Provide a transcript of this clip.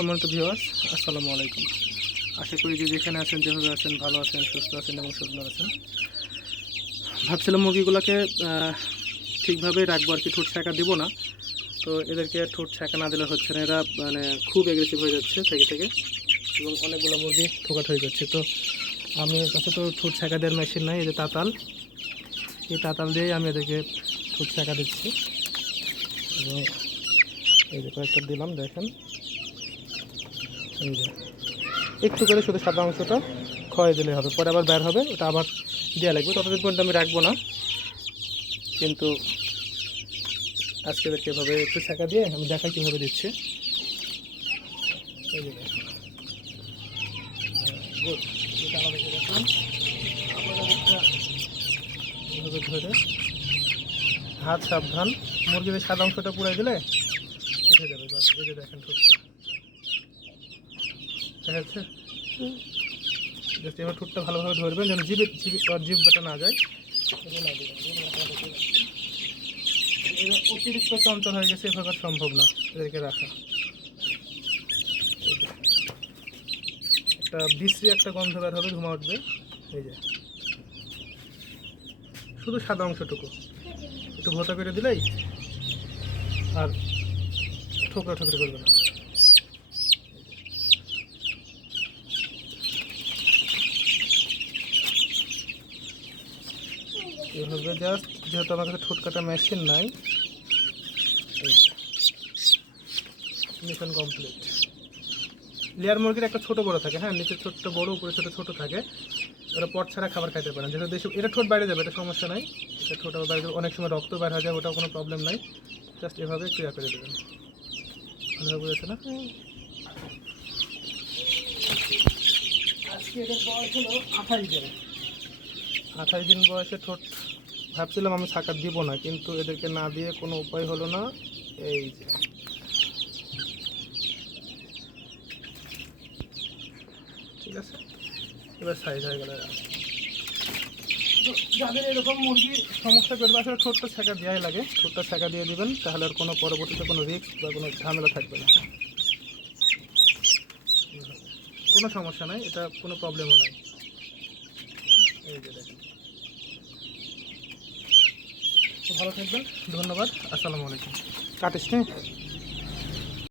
সম্মানিত ভিউয়ার্স আসসালামু আলাইকুম। আশা করি যে যেখানে আছেন, যেভাবে আছেন, ভালো আছেন, সুস্থ আছেন এবং সুন্দর আছেন। ভাবছিলাম মুরগিগুলোকে ঠিকভাবে রাখব আর কি, ঠোঁট ছাঁকা দিব না। তো এদেরকে ঠোঁট ছাঁকা না দিলে হচ্ছে না। এরা মানে খুব এগ্রেসিভ হয়ে যাচ্ছে থেকে থেকে এবং অনেকগুলো মুরগি হয়ে যাচ্ছে তো আমি কাছে তো ঠোঁট ছাঁকা দেওয়ার মেশিন নাই, এই যে তাতাল। এই তাতাল দিয়েই আমি এদেরকে ঠোঁট ছাঁকা দিচ্ছি। এবং এই যে কয়েকটা দিলাম, দেখেন। একটু করে শুধু সাদা অংশটা ক্ষয় দিলে হবে পরে আবার বের হবে ওটা আবার দেওয়া লাগবে ততদিন পর্যন্ত আমি রাখব না। কিন্তু আজকে এভাবে একটু ছাঁকা দিয়ে আমি দেখাই কীভাবে দিচ্ছি। হ্যাঁ, ধরে হাত সাবধান। মুরগির সাদা অংশটা পুরাই দিলে উঠে যাবে দেখেন ঠোঁটটা। দেখা যাচ্ছে। জাস্ট এবার ঠোঁটটা ভালোভাবে ধরবেন, যেন জিভে জিভে আর জিভটা না যায়। অতিরিক্ত চঞ্চল হয়ে গেছে, এভাবে সম্ভব না, এদেরকে রাখা। একটা বিশ্রী একটা গন্ধ বের হবে ধুমা উঠবে। এই যে। শুধু সাদা অংশটুকু। একটু ভোতা করে দিলেই আর ঠোকরা ঠোকরি করবে না। এভাবে জাস্ট যেহেতু আমার কাছে ঠোঁট কাটা মেশিন নাই মিশন কমপ্লিট লেয়ার মুরগির একটা ছোট বড় থাকে হ্যাঁ নিচে ছোট্ট বড় উপরে ছোট ছোট থাকে। ওরা পট ছাড়া খাবার খাইতে পারে না। যেটা দেশে এটা ঠোঁট বাইরে যাবে এটা সমস্যা নাই। এটা ঠোঁট বাইরে যাবে। অনেক সময় রক্ত বাইরে হয়ে যায় ওটাও কোনো প্রবলেম নাই। জাস্ট এভাবে ক্লিয়ার করে দেবেন। ভালোভাবে বুঝেছে না? আঠাশ দিন। আঠাশ দিন বয়সে ঠোঁট ভাবছিলাম আমি ছাকা দিব না, কিন্তু এদেরকে না দিয়ে কোনো উপায় হলো না। এই যে। ঠিক আছে? এবার সাইজ হয়ে গেল। যাদের এরকম মুরগি সমস্যা করবে, আসলে ঠোঁটটা ছাকা দেওয়াই লাগে। ঠোঁটটা ছাকা দিয়ে দিবেন, তাহলে আর কোনো পরবর্তীতে কোনো রিস্ক বা কোনো ঝামেলা থাকবে না। কোনো সমস্যা নাই, এটা কোনো প্রবলেমও নাই। এই যে দেখেন তো ভালো থাকবেন। ধন্যবাদ। আসসালামু আলাইকুম। কাটিস